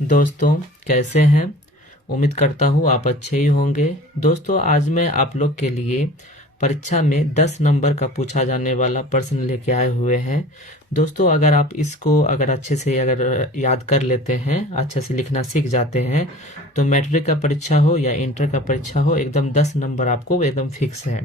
दोस्तों कैसे हैं। उम्मीद करता हूँ आप अच्छे ही होंगे। दोस्तों आज मैं आप लोग के लिए परीक्षा में 10 नंबर का पूछा जाने वाला प्रश्न लेके आए हुए हैं। दोस्तों अगर आप इसको अच्छे से याद कर लेते हैं, अच्छे से लिखना सीख जाते हैं, तो मैट्रिक का परीक्षा हो या इंटर का परीक्षा हो, एकदम 10 नंबर आपको एकदम फिक्स है।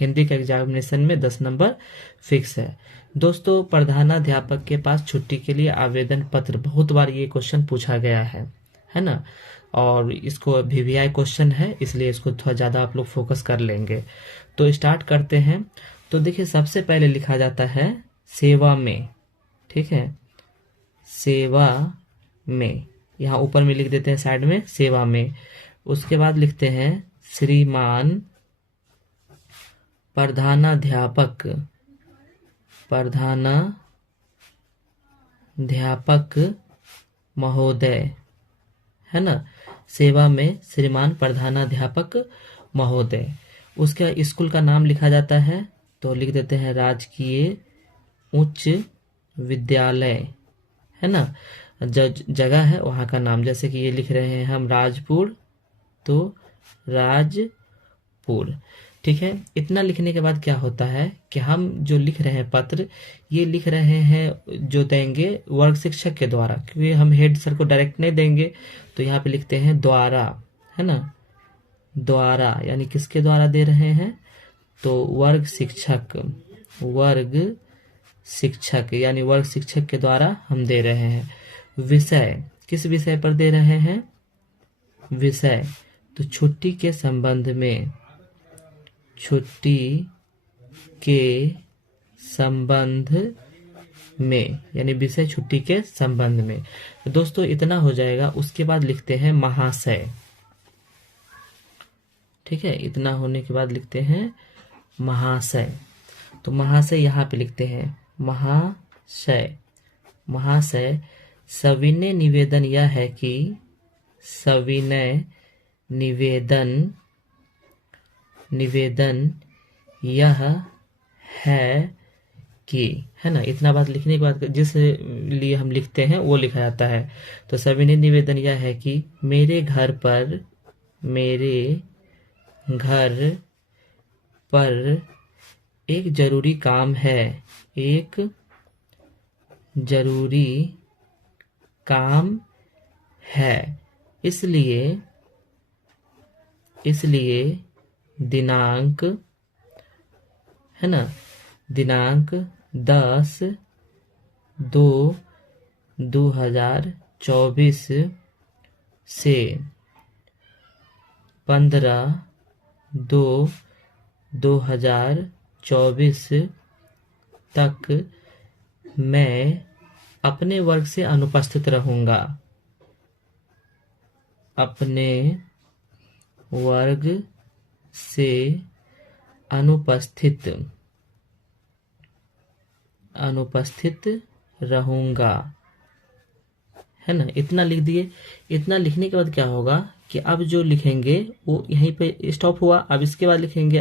हिंदी का एग्जामिनेशन में 10 नंबर फिक्स है। दोस्तों प्रधानाध्यापक के पास छुट्टी के लिए आवेदन पत्र, बहुत बार ये क्वेश्चन पूछा गया है ना। और इसको वीवीआई क्वेश्चन है, इसलिए इसको थोड़ा ज़्यादा आप लोग फोकस कर लेंगे। तो स्टार्ट करते हैं। तो देखिए सबसे पहले लिखा जाता है सेवा में, ठीक है, सेवा में, यहाँ ऊपर में लिख देते हैं साइड में सेवा में। उसके बाद लिखते हैं श्रीमान प्रधानाध्यापक, प्रधानाध्यापक महोदय, है ना। सेवा में श्रीमान प्रधानाध्यापक महोदय। उसके स्कूल का नाम लिखा जाता है, तो लिख देते हैं राजकीय उच्च विद्यालय, है ना। जगह है वहाँ का नाम, जैसे कि ये लिख रहे हैं हम राजपुर, तो राजपुर, ठीक है। इतना लिखने के बाद क्या होता है कि हम जो लिख रहे हैं पत्र, ये लिख रहे हैं जो देंगे वर्ग शिक्षक के द्वारा, क्योंकि हम हेड सर को डायरेक्ट नहीं देंगे। तो यहाँ पे लिखते हैं द्वारा, है ना, द्वारा, यानी किसके द्वारा दे रहे हैं, तो वर्ग शिक्षक, यानी वर्ग शिक्षक के द्वारा हम दे रहे हैं। विषय, किस विषय पर दे रहे हैं, विषय, तो छुट्टी के संबंध में, छुट्टी के संबंध में, यानी विषय छुट्टी के संबंध में। तो दोस्तों इतना हो जाएगा। उसके बाद लिखते हैं महाशय, ठीक है। इतना होने के बाद लिखते हैं महाशय। तो महाशय यहाँ पे लिखते हैं महाशय, महाशय, सविनय निवेदन यह है कि, सविनय निवेदन यह है कि, है ना। इतना बात लिखने के बाद जिस लिए हम लिखते हैं वो लिखा जाता है। तो सविनय निवेदन यह है कि मेरे घर पर एक जरूरी काम है, एक जरूरी काम है, इसलिए दिनांक, है ना, दिनांक 10/2/2024 से 15/2/2024 तक मैं अपने वर्ग से अनुपस्थित रहूंगा, अपने वर्ग से अनुपस्थित रहूंगा, है ना। इतना लिख दिए। इतना लिखने के बाद क्या होगा कि अब जो लिखेंगे वो यहीं पे स्टॉप हुआ। अब इसके बाद लिखेंगे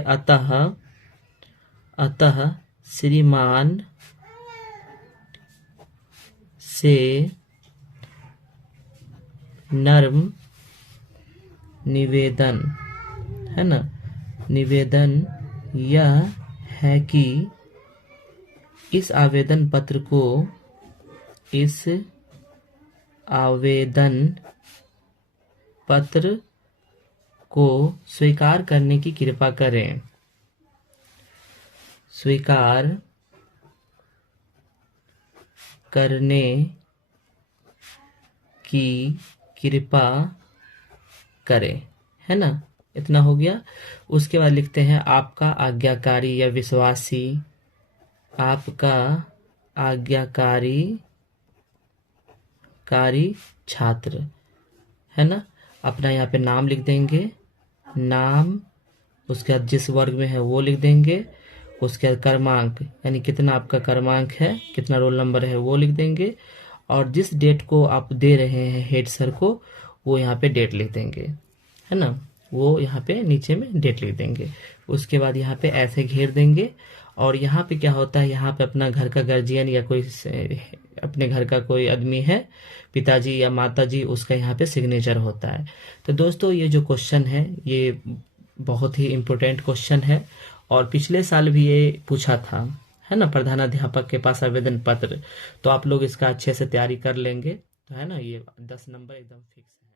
अतः श्रीमान से नर्म निवेदन, है ना, निवेदन यह है कि इस आवेदन पत्र को स्वीकार करने की कृपा करें, स्वीकार करने की कृपा करें, है ना। इतना हो गया। उसके बाद लिखते हैं आपका आज्ञाकारी या विश्वासी, आपका आज्ञाकारी छात्र, है ना। अपना यहाँ पे नाम लिख देंगे, नाम, उसके बाद जिस वर्ग में है वो लिख देंगे। उसके बाद क्रमांक, यानी कितना आपका क्रमांक है, कितना रोल नंबर है वो लिख देंगे। और जिस डेट को आप दे रहे हैं हेड सर को, वो यहाँ पे डेट लिख देंगे, है ना, वो यहाँ पे नीचे में डेट लिख देंगे। उसके बाद यहाँ पे ऐसे घेर देंगे। और यहाँ पे क्या होता है, यहाँ पे अपना घर का गार्जियन या कोई अपने घर का कोई आदमी है, पिताजी या माताजी, उसका यहाँ पे सिग्नेचर होता है। तो दोस्तों ये जो क्वेश्चन है ये बहुत ही इम्पोर्टेंट क्वेश्चन है, और पिछले साल भी ये पूछा था, है ना, प्रधानाध्यापक के पास आवेदन पत्र। तो आप लोग इसका अच्छे से तैयारी कर लेंगे, तो है ना, ये 10 नंबर एकदम फिक्स है।